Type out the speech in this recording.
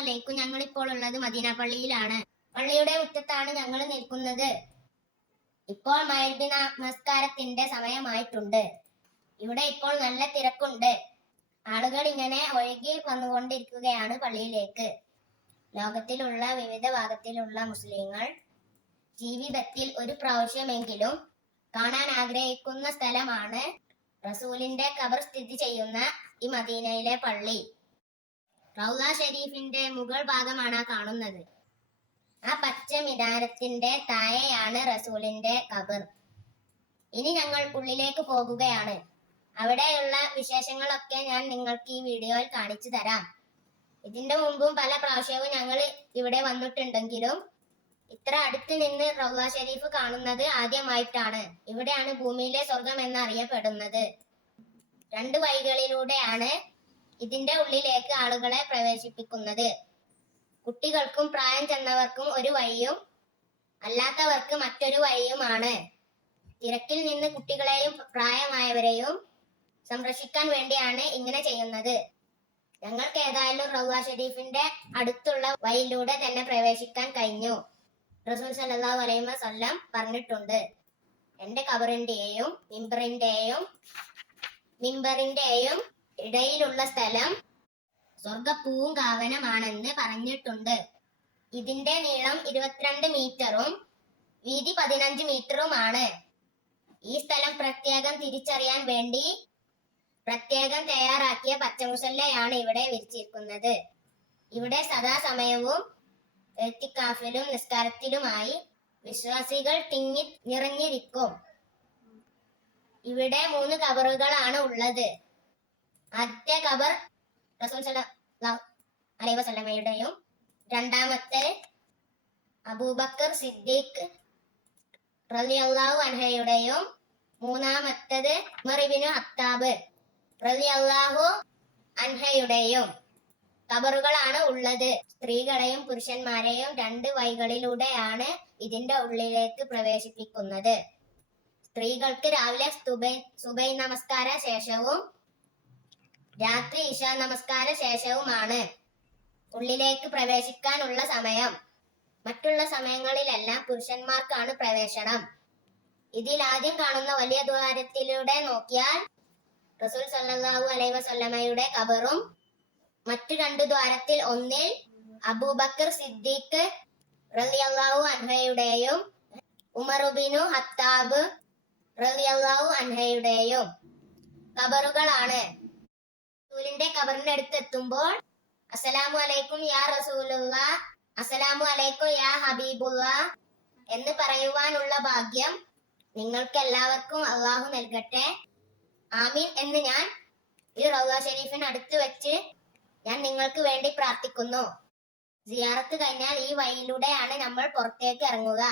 അലൈക്കും ഞങ്ങൾ ഇപ്പോൾ ഉള്ളത് മദീന പള്ളിയിലാണ് പള്ളിയുടെ മുറ്റത്താണ് ഞങ്ങൾ നിൽക്കുന്നത്. ഇപ്പോൾ മൈദി നമസ്കാരത്തിന്റെ സമയമായിട്ടുണ്ട്. ഇവിടെ ഇപ്പോൾ നല്ല തിരക്കുണ്ട്. ആളുകൾ ഇങ്ങനെ ഒഴുകി വന്നുകൊണ്ടിരിക്കുകയാണ് പള്ളിയിലേക്ക്. ലോകത്തിലുള്ള വിവിധ ഭാഗത്തിലുള്ള മുസ്ലിങ്ങൾ ജീവിതത്തിൽ ഒരു പ്രാവശ്യമെങ്കിലും കാണാൻ ആഗ്രഹിക്കുന്ന സ്ഥലമാണ് റസൂലിന്റെ കബർ സ്ഥിതി ചെയ്യുന്ന ഈ മദീനയിലെ പള്ളി. റൗല ഷെരീഫിന്റെ മുകൾ ഭാഗമാണ് കാണുന്നത്. ആ പച്ച മിനാരത്തിന്റെ താഴെയാണ് റസൂലിന്റെ കബർ. ഇനി ഞങ്ങൾ ഉള്ളിലേക്ക് പോകുകയാണ്. അവിടെയുള്ള വിശേഷങ്ങളൊക്കെ ഞാൻ നിങ്ങൾക്ക് ഈ വീഡിയോയിൽ കാണിച്ചു തരാം. ഇതിന്റെ മുമ്പും പല പ്രാവശ്യവും ഞങ്ങൾ ഇവിടെ വന്നിട്ടുണ്ടെങ്കിലും ഇത്ര അടുത്ത് നിന്ന് റൗല ഷെരീഫ് കാണുന്നത് ആദ്യമായിട്ടാണ്. ഇവിടെയാണ് ഭൂമിയിലെ സ്വർഗം എന്നറിയപ്പെടുന്നത്. രണ്ട് വഴികളിലൂടെയാണ് ഇതിന്റെ ഉള്ളിലേക്ക് ആളുകളെ പ്രവേശിപ്പിക്കുന്നത്. കുട്ടികൾക്കും പ്രായം ചെന്നവർക്കും ഒരു വഴിയും അല്ലാത്തവർക്ക് മറ്റൊരു വഴിയുമാണ്. തിരക്കിൽ നിന്ന് കുട്ടികളെയും പ്രായമായവരെയും സംരക്ഷിക്കാൻ വേണ്ടിയാണ് ഇങ്ങനെ ചെയ്യുന്നത്. ഞങ്ങൾക്ക് ഏതായാലും റൗവ ഷെരീഫിന്റെ അടുത്തുള്ള വഴിയിലൂടെ തന്നെ പ്രവേശിക്കാൻ കഴിഞ്ഞു. റസൂൽ സല്ലല്ലാഹു അലൈഹി വസല്ലം പറഞ്ഞിട്ടുണ്ട്. എന്റെ കബറിന്റെയും മിമ്പറിന്റെയും മിമ്പറിന്റെയും ഇടയിലുള്ള സ്ഥലം സ്വർഗപ്പൂങ്കാവനമാണെന്ന് പറഞ്ഞിട്ടുണ്ട്. ഇതിന്റെ നീളം ഇരുപത്തിരണ്ട് മീറ്ററും വീതി പതിനഞ്ച് മീറ്ററുമാണ്. ഈ സ്ഥലം പ്രത്യേകം തിരിച്ചറിയാൻ വേണ്ടി പ്രത്യേകം തയ്യാറാക്കിയ പച്ചമുസല്ലയാണ് ഇവിടെ വിരിച്ചിരിക്കുന്നത്. ഇവിടെ സദാസമയവും എത്തിക്കാഫിലും നിസ്കാരത്തിലുമായി വിശ്വാസികൾ തിങ്ങി നിറഞ്ഞിരിക്കും. ഇവിടെ മൂന്ന് കബറുകളാണ് ഉള്ളത്. ആദ്യത്തെ ഖബർ റസൂൽ അലൈഹി വസല്ലമയുടെയും രണ്ടാമത്തെ അബൂബക്കർ സിദ്ദീഖ് റളിയല്ലാഹു അൻഹയുടെയും മൂന്നാമത്തത് മറിബിനു അത്താബ് റളിയല്ലാഹു അൻഹയുടെയും കബറുകളാണ് ഉള്ളത്. സ്ത്രീകളെയും പുരുഷന്മാരെയും രണ്ട് വഴികളിലൂടെയാണ് ഇതിന്റെ ഉള്ളിലേക്ക് പ്രവേശിപ്പിക്കുന്നത്. സ്ത്രീകൾക്ക് രാവിലെ സുബൈ സുബൈ നമസ്കാര ശേഷവും രാത്രി ഇഷ നമസ്കാര ശേഷവുമാണ് ഉള്ളിലേക്ക് പ്രവേശിക്കാനുള്ള സമയം. മറ്റുള്ള സമയങ്ങളിലെല്ലാം പുരുഷന്മാർക്കാണ് പ്രവേശനം. ഇതിൽ ആദ്യം കാണുന്ന വലിയ ദ്വാരത്തിലൂടെ നോക്കിയാൽ റസൂൽ സല്ലാഹു അലൈഹി വസല്ലമയുടെ കബറും മറ്റു രണ്ട് ദ്വാരത്തിൽ ഒന്നിൽ അബൂബക്കർ സിദ്ദീഖ് റളിയല്ലാഹു അൻഹയുടെയും ഉമറുബിനു ഹത്താബ് റളിയല്ലാഹു അൻഹയുടെയും കബറുകളാണ്. റസൂലിന്റെ കബറിന്റെ അടുത്ത് എത്തുമ്പോൾ അസലാമു അലൈക്കും യാ റസൂലുള്ള അസലാമു അലൈക്കും യാ ഹബീബുള്ള എന്ന് പറയുവാനുള്ള ഭാഗ്യം നിങ്ങൾക്ക് എല്ലാവർക്കും അള്ളാഹു നൽകട്ടെ. ആമീൻ എന്ന് ഞാൻ ഈ റൗദ ഷെരീഫിന് അടുത്ത് വെച്ച് ഞാൻ നിങ്ങൾക്ക് വേണ്ടി പ്രാർത്ഥിക്കുന്നു. സിയാറത്ത് കഴിഞ്ഞാൽ ഈ വഴിയിലൂടെയാണ് നമ്മൾ പുറത്തേക്ക് ഇറങ്ങുക.